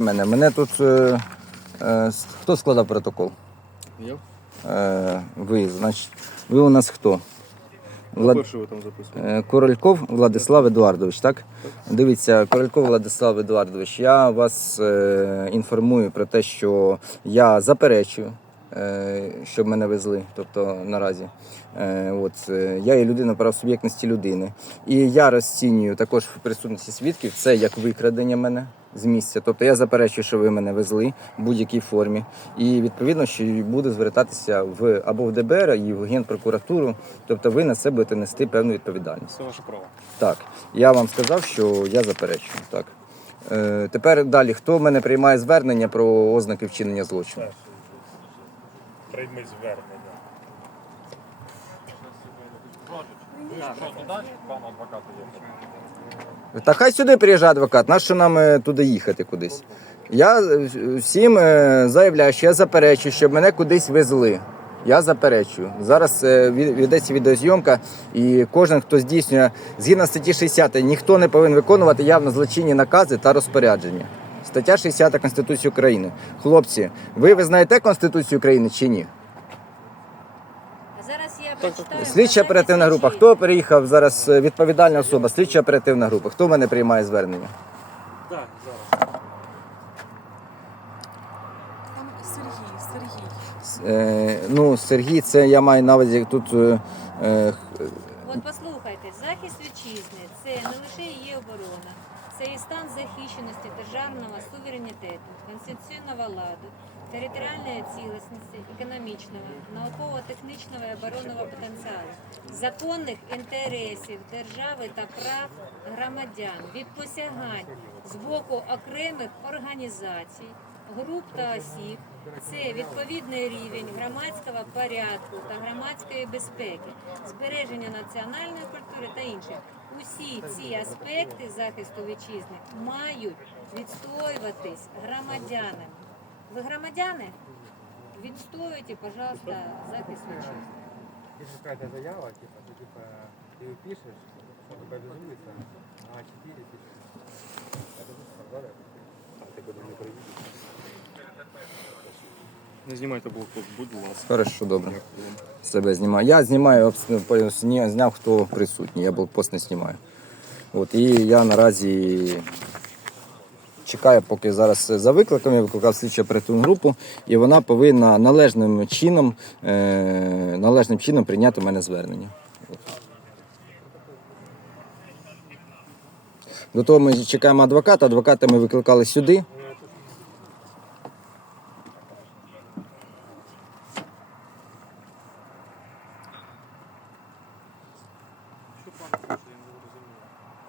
Мене, мене тут е, е, хто складав протокол? Я? Е, ви, значить, ви у нас хто? Влад... Ви там записували. Е, Корольков Владислав Едуардович, так? Дивіться, Корольков Владислав Едуардович, я вас е, інформую про те, що я заперечую, е, щоб мене везли, тобто наразі. Е, от, е, я є людина правосуб'єктності людини. І я розцінюю також в присутності свідків це як викрадення мене з місця. Тобто я заперечую, що ви мене везли в будь-якій формі. І відповідно, що буду звертатися в або в ДБР, і в Генпрокуратуру. Тобто ви на себе будете нести певну відповідальність. Це ваше право. Так, я вам сказав, що я заперечую. Так. Е, тепер далі, хто в мене приймає звернення про ознаки вчинення злочину? Прийми звернення. Та хай сюди приїжджає адвокат, нащо нам е, туди їхати кудись? Я е, всім е, заявляю, що я заперечую, щоб мене кудись везли. Я заперечую. Зараз ведеться відеозйомка, і кожен, хто здійснює згідно статті 60, ніхто не повинен виконувати явно злочинні накази та розпорядження. Стаття 60 Конституції України. Хлопці, ви визнаєте Конституцію України чи ні? Слідча оперативна група. Хто приїхав зараз? е, Відповідальна особа, слідча оперативна група. Хто в мене приймає звернення? Так, зараз. Там Сергій, Сергій. Е, ну, Сергій, це я маю на увазі тут. Е, е, От послухайте, захист вітчизни це не лише її оборона, це і стан захищеності державного суверенітету, конституційного ладу, територіальної цілісності, економічного, науково-технічного і оборонного потенціалу, законних інтересів держави та прав громадян від посягань з боку окремих організацій, груп та осіб. Це відповідний рівень громадського порядку та громадської безпеки, збереження національної культури та інше. Усі ці аспекти захисту вітчизни мають відстоюватись громадянами. Ви громадяни? Відстоюйте, пожалуйста, захист вітчизни. Есть какая-то заява, типа, ты типа ты её пишешь, что такое без улица, а 4 пишешь. Не знімайте блокпост, будь ласка. Хорошо, добре. Вам. Себе знімаю. Я знімаю, зні- зняв, хто присутній. Я блокпост не знімаю. От, і я наразі чекаю, поки зараз за викликом я викликав слідчу оперативну групу, і вона повинна належним чином, е, належним чином прийняти у мене звернення. От. До того ми чекаємо адвоката. Адвоката ми викликали сюди.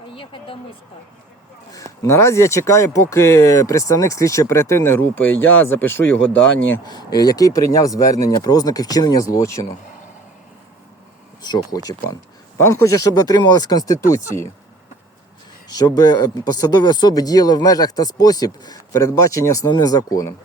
Поїхати до Миська. Наразі я чекаю, поки представник слідчо оперативної групи, я запишу його дані, е, який прийняв звернення про ознаки вчинення злочину. Що хоче пан? Пан хоче, щоб дотримувалися Конституції, щоб е, посадові особи діяли в межах та спосіб, передбачені основним законом.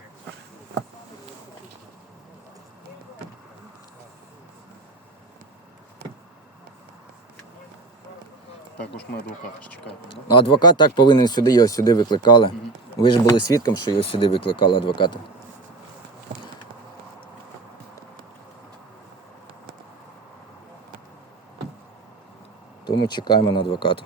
Також ми адвоката ж чекаємо. да? Ну, адвокат так повинен сюди, його сюди викликали. Ви ж були свідком, що його сюди викликали адвоката. Тому чекаємо на адвоката.